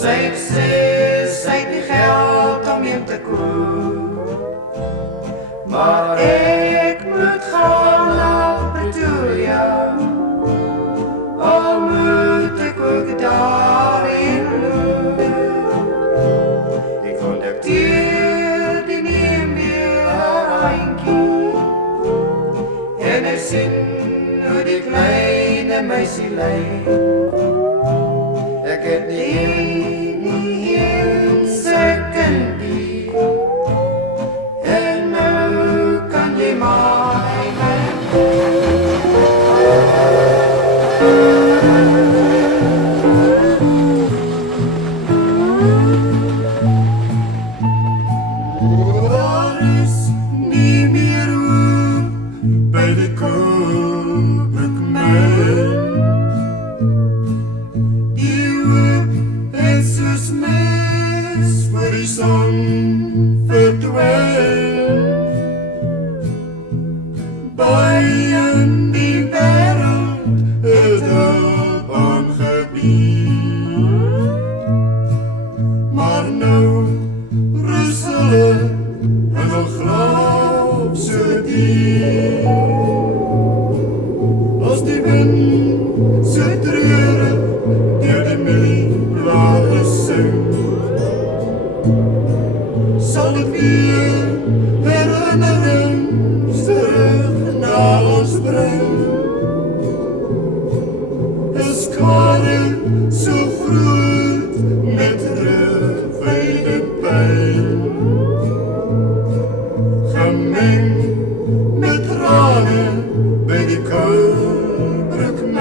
Zij heeft niet geld om je te koop. Maar ik moet gaan naar Pretoria. Al moet ik ook daarin lopen. Ik contacteer die niet meer eindje. En ik zie hoe die kleine meisje leeft. Ik heb niet een secondie. En nu kan je maar waar is niet meer op bij de Koopbrugman. Die op het zus mis voor die zon verdwijnt. Buiten die wereld het hulp aangebied. Maar nou rustelen en al graaf zo diep. Als die wind zo treurig door de milieblaren zingt, zal het weer herinnering terug naar ons brengen. Is kwade zo groot met terugwijde pijn, gemengd met tranen bij de Koopbrugman.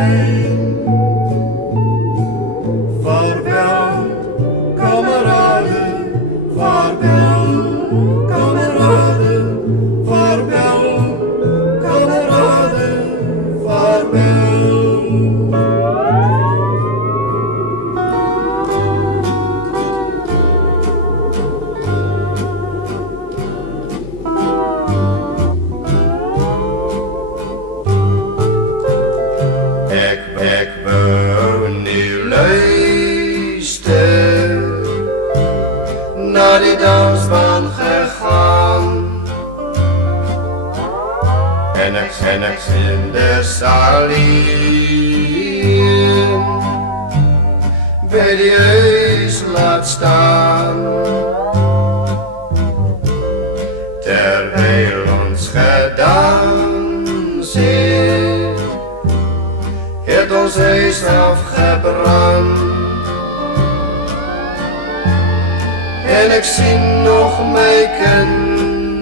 Vaarwel, kameraden, vaarwel, kameraden, vaarwel, kameraden, vaarwel. Ik wil nu luisteren naar die dansbaan gegaan. En ik in de zaal bij die huis laat staan. Terwijl ons gedans is, het ons huis afgebrand. En ik zie nog mijn kinderen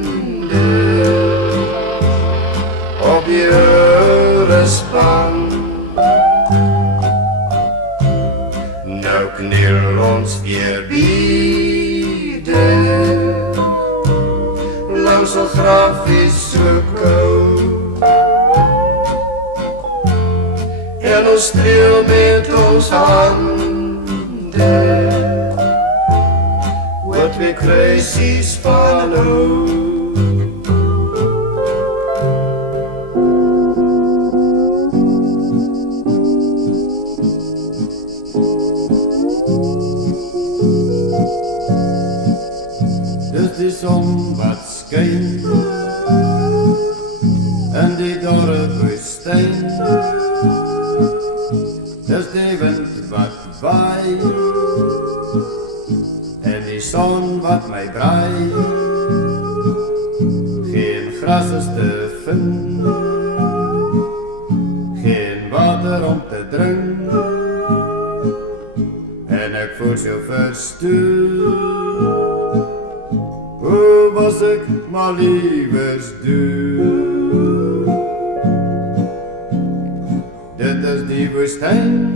op je span. Nou kniel ons weer bieden, langs een grafisch zoeken. En ons streel met ons handen, wat we kruisjes van ook. Dus de zon wat schijnt en die dorre woestijn. Dus de wind wat waait en die zon wat mij draait. Geen gras is te vinden, geen water om te drinken. En ik voel zo verstuurd, hoe was ik maar lievers duur. Dit is die woestijn,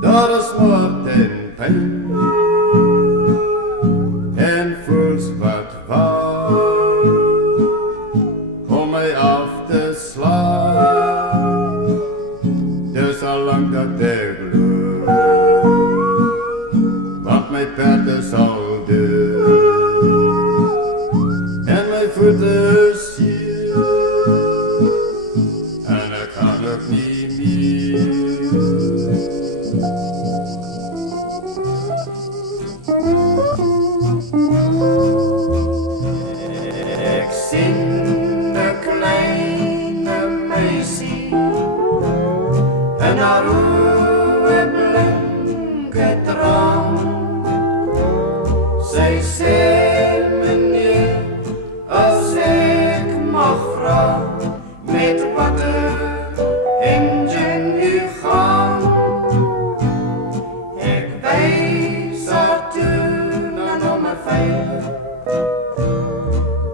daar is smart en pijn. En voels wat waar om mij af te slaan. Dus al lang dat ik loop, want mijn perd is al dood. En mijn voeten ziel, en ik kan ook niet meer. 'n blinke traan. Sy sê, meneer, as ek mag vra, met watter engine u gaan. Ek wys haar toe na nommer 5,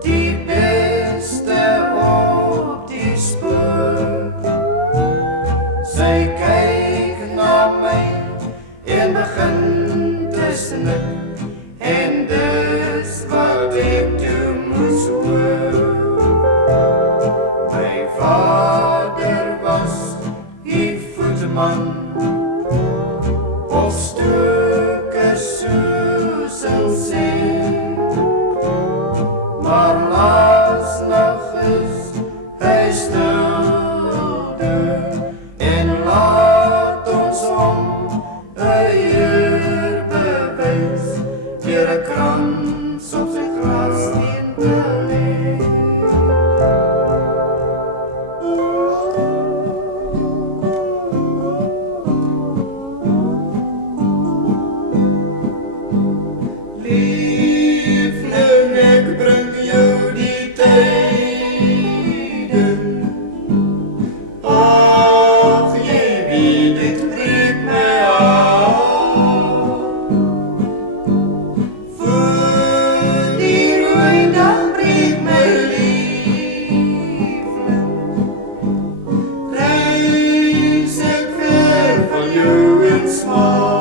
die beste op die spoor. Sy kyk na my en begin te snik, en dis wat ek toe moes hoor. My vader was die voetman, of stukke soos hulle sê, maar laas nog is hy stilde, en laat ons hom 'n eer bewys, deur 'n krans op sy grafsteen te lê. Liefling, ek bring jou die tyding. Ag, jy weet, dit breek my hart. Voor die rooi dag breek my liefling. Reis ek ver van jou in smaak.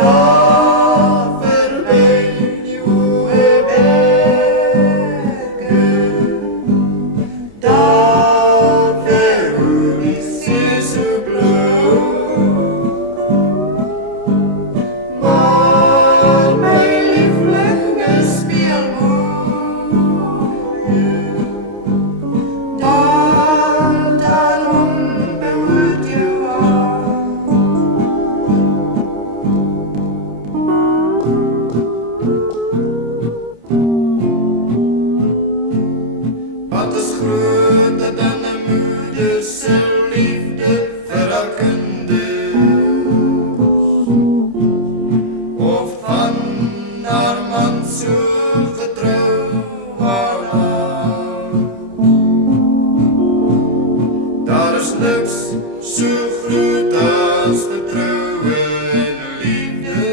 Daar verby die hoë berge, daar ver hoe die see so blou. Maar my liefling is speelmoe, daarom behoort jou aan. Wat is groter dan 'n moeder se liefde vir haar kinders, of van haar man so getrou haar laat. Daar is niks so groot as vertroue en liefde,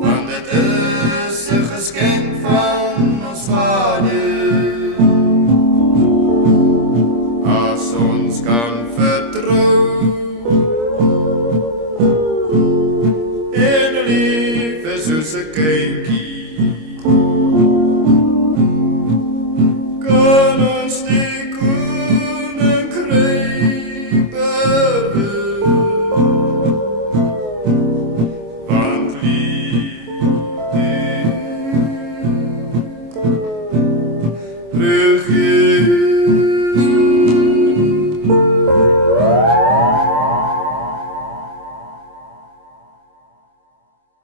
want dit is 'n geskenk van ons Vader. As ons kan vertrou en lief is soos 'n kindjie, kan ons die koninkryk bewoon. Want liefde regeer